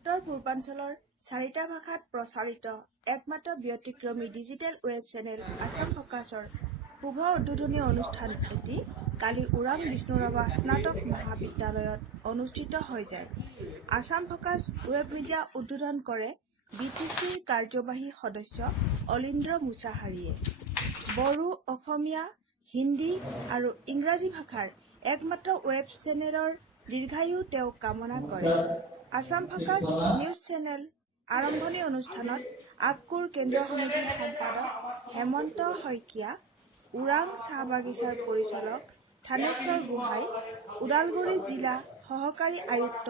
উত্তৰ পূৰ্বাঞ্চলৰ 4টা ভাষাত প্ৰচাৰিত একমাত্ৰ ব্যতিক্ৰমী ডিজিটেল ৱেব চেনেল আছাম ফ'কাছৰ শুভ উদ্বোধনী অনুষ্ঠান এটি কালি ওৰাং বিষ্ণুৰাভা স্নাতক মহাবিদ্যালয়ত অনুষ্ঠিত হৈ যায়। আছাম ফ'কাছ ৱেব মিডিয়া উদ্বোধন কৰে BTCৰ কাৰ্যবাহী সদস্য অলিন্দ্ৰ মুছাহাৰীয়ে। বড়ো, অসমীয়া, হিন্দী আৰু ইংৰাজী ভাষাৰ একমাত্ৰ ৱেব চেনেলৰ দীৰ্ঘায়ু তেওঁ কামনা কৰে। আছাম ফ'কাছ নিউজ চেনেল আৰম্ভণি অনুষ্ঠানত আপকোৰ কেন্দ্ৰীয় সমিতিৰ সম্পাদক হেমন্ত শইকীয়া, ওৰাং চাহ বাগিচাৰ পৰিচালক থানেশ্বৰ গোহাঁই, ওদালগুৰি জিলা সহকাৰী আয়ুক্ত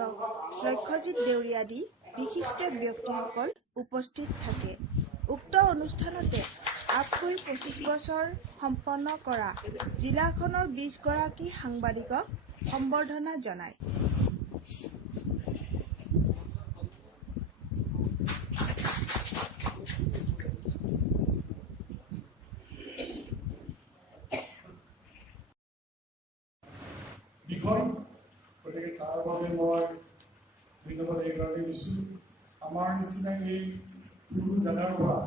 লক্ষ্যজিৎ দেউৰী আদি বিশিষ্ট ব্যক্তিসকল উপস্থিত থাকে। উক্ত অনুষ্ঠানতে আপকোই 25 বছৰ সম্পন্ন কৰা জিলাখনৰ 20 গৰাকী সাংবাদিকক সম্বৰ্ধনা জনায়। গতিকে তাৰ বাবে মই ধন্যবাদ এইকাৰণে দিছোঁ। আমাৰ নিচিনা এই সৰু জেগাৰ পৰা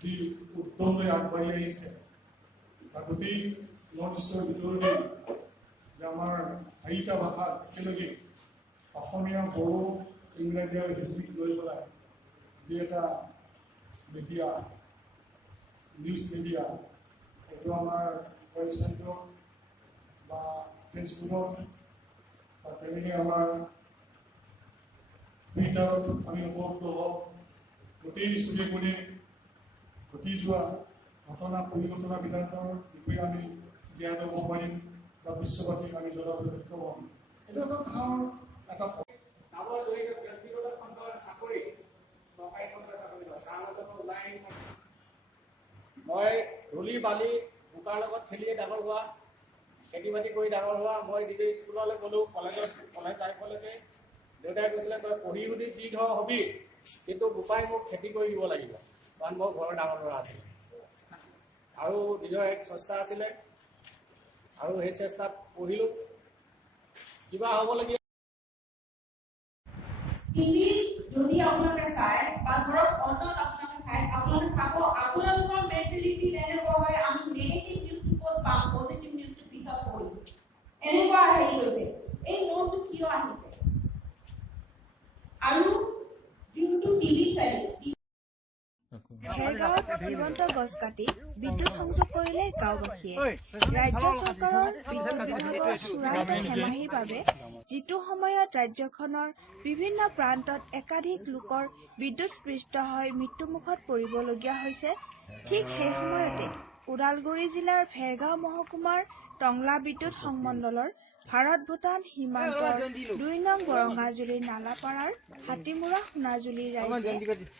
যি উদ্যম লৈ আগবাঢ়ি আহিছে তাৰ গোটেই নৰ্থ ইষ্টৰ ভিতৰতে যে আমাৰ 4টা ভাষাত একেলগে অসমীয়া, বড়ো, ইংৰাজী আৰু হিন্দীক লৈ পেলাই যি এটা মিডিয়া, নিউজ মিডিয়া, এইটো আমাৰ ৱেবছাইটত বা ফেচবুকত বা তেনেকৈ আমাৰ টুইটাৰত আমি উপলব্ধ হওক, গোটেই চুকে কোণে ঘটি যোৱা ঘটনা পৰিঘটনাবিলাকৰ বিষয়ে আমি জ্ঞান হ'ব পাৰিম বা বিশ্ববাসীক আমি জনাবলৈ সক্ষম হ'ম। এইটো এটা ভাল এটা ব্যক্তিগত খণ্ডৰ চাকৰি, চৰকাৰী খণ্ডৰ চাকৰি ওলাই মই ধূলি বালি বোকাৰ লগত খেলিয়ে ডাঙৰ হোৱা, খেতি বাতি কৰি ডাঙৰ হোৱা। মই যেতিয়া স্কুললৈ গ'লোঁ, কলেজ লাইফলৈকে দেউতাই কৈছিলে তই পঢ়ি শুনি যি ধৰ হবি, কিন্তু বোপাই মোক খেতি কৰি দিব লাগিব, কাৰণ মোৰ ঘৰৰ ডাঙৰ ল'ৰা আছিলে আৰু নিজৰ এক চেষ্টা আছিলে আৰু সেই চেষ্টাত পঢ়িলোঁ। কিবা হ'বলগীয়া যদি আপোনালোকে চাই বা ধৰক অন্তত আপোনালোকে চাই, আপোনালোকে চাব আপোনালোকৰ মেণ্টেলিটি তেনেকুৱা হয় আমি নেগেটিভ নিউজটো ক'ত পাম, পজিটিভ নিউজটো পিছত কৰিম, এনেকুৱা আহি গৈছে। এই মনটো কিয় আহিছে? আৰু যোনটো টিভি চাই খেৰগাঁৱত জীৱন্ত গছ কাটি বিদ্যুৎ সংযোগ কৰিলে গাঁওবাসীয়ে। ৰাজ্য চৰকাৰৰ বিদ্যুৎ বিভাগৰ চূড়ান্ত হেমাহিৰ বাবে যিটো সময়ত ৰাজ্যখনৰ বিভিন্ন প্ৰান্তত একাধিক লোকৰ বিদ্যুৎস্পৃষ্ট হৈ মৃত্যুমুখত পৰিবলগীয়া হৈছে, ঠিক সেই সময়তে ওদালগুৰি জিলাৰ ভেৰগাঁও মহকুমাৰ টংলা বিদ্যুৎ সংমণ্ডলৰ ভাৰত-ভূটান সীমান্তৰ 2 নং বৰঙাজুলিৰ নালাপাৰাৰ হাতীমুৰা সোণাজুলিৰ ৰাইজে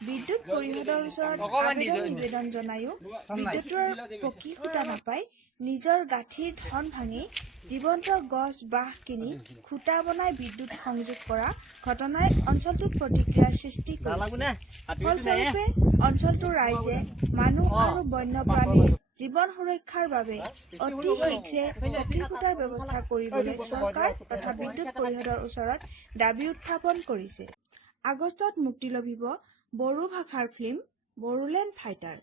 বিদ্যুৎ পৰিষদৰ ওচৰত আবেদন নিবেদন জনায়ো বিদ্যুতৰ পকী খুঁটা নাপাই নিজৰ গাঁঠিৰ ধন ভাঙি জীৱন্ত গছ বাঁহ কিনি খুঁটা বনাই বিদ্যুৎ সংযোগ কৰা ঘটনাই অঞ্চলটোত প্ৰতিক্ৰিয়াৰ সৃষ্টি কৰিছে। ফলস্বৰূপে অঞ্চলটোৰ ৰাইজে মানুহ আৰু বন্যপ্ৰাণীৰ জীৱন সুৰক্ষাৰ বাবে অতি শীঘ্ৰে পকী খুঁটাৰ ব্যৱস্থা কৰিবলৈ চৰকাৰ তথা বিদ্যুৎ পৰিষদৰ ওচৰত দাবী উত্থাপন কৰিছে। আগষ্টত মুক্তি লভিব বড়ো ভাষাৰ ফিল্ম বড়োলেণ্ড ফাইটাৰ।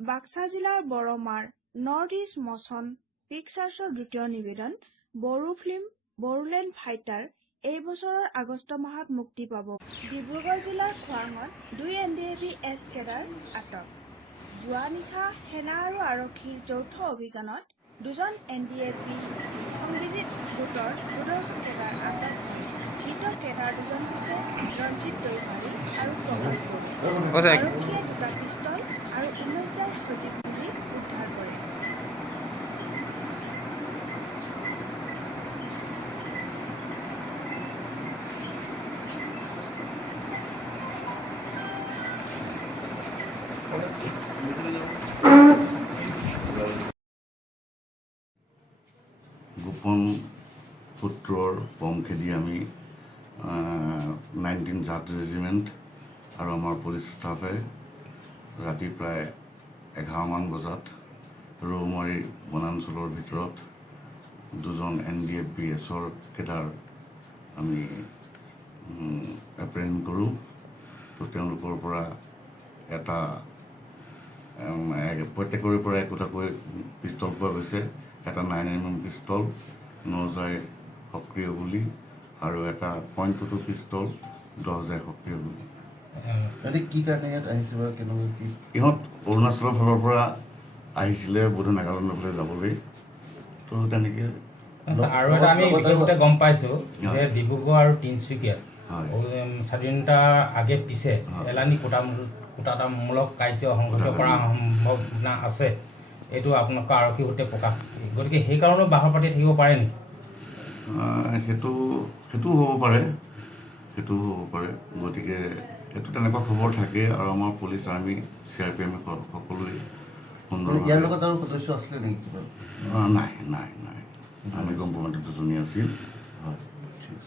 বাক্সা জিলাৰ বৰমাৰ নৰ্থ ইষ্ট মচন পিকচাৰ্ছৰ দ্বিতীয় নিবেদন বড়ো ফিল্ম বড়োলেণ্ড ফাইটাৰ এই বছৰৰ আগষ্ট মাহত মুক্তি পাব। ডিব্ৰুগড় জিলাৰ খোৱাঙত 2 NDAB-S কেডাৰ আটক। যোৱা নিশা সেনা আৰু আৰক্ষীৰ যৌথ অভিযানত 2জন NDAB সংবিজিত গোটৰ সুদৰ্শন কেডাৰ আটক হয়। ধৃত কেডাৰ 2জন হৈছে ৰঞ্জিত দৈমাৰী আৰু প্ৰমোদ বড়ো। আৰক্ষীয়ে 2টা পিষ্টল আৰু 19 জাল সজীৱ গুলী উদ্ধাৰ কৰে। গোপন সূত্ৰৰ বম খেদি আমি 19 জাত ৰেজিমেণ্ট আৰু আমাৰ পুলিচ ষ্টাফে ৰাতি প্ৰায় 11মান বজাত ৰৌমাৰী বনাঞ্চলৰ ভিতৰত 2জন NDAB-S কেডাৰ আমি এপ্ৰেহেণ্ড কৰোঁ। তো তেওঁলোকৰ পৰা এটা প্ৰত্যেকৰে পৰা একোটাকৈ পিষ্টল পোৱা গৈছে। এটা 9mm পিষ্টল, 9 জাৰ সক্ৰিয় গুলি আৰু এটা .22 পিষ্টল, 10 জাৰ সক্ৰিয় গুলি। কি কাৰণে ইয়াত আহিছে বা কেনেকুৱা কি? ইহঁত অৰুণাচলৰ ফালৰ পৰা আহিছিলে বোধহয় নাগালেণ্ডৰ ফালে যাবলৈ। তো তেনেকৈ আৰু এটা আমি বিশেষতে গম পাইছোঁ যে ডিব্ৰুগড় আৰু তিনিচুকীয়াত স্বাধীনতাৰ আগে পিছে এলানি কুটামূলক কাৰ্য সংঘটিত কৰাৰ সম্ভাৱনা আছে। এইটো আপোনালোকৰ আৰক্ষীৰ সৈতে প্ৰকাশ, গতিকে সেইকাৰণেও বাহৰ পাতি থাকিব পাৰে নেকি? সেইটোও হ'ব পাৰে, গতিকে এইটো তেনেকুৱা খবৰ থাকে। আৰু আমাৰ পুলিচ, আৰ্মি, CRPM সকলোৱে সুন্দৰ। ইয়াৰ লগত আৰু সদস্য আছিলে নেকি? নাই, আমি গম পোৱা মতে দুজনী আছিল।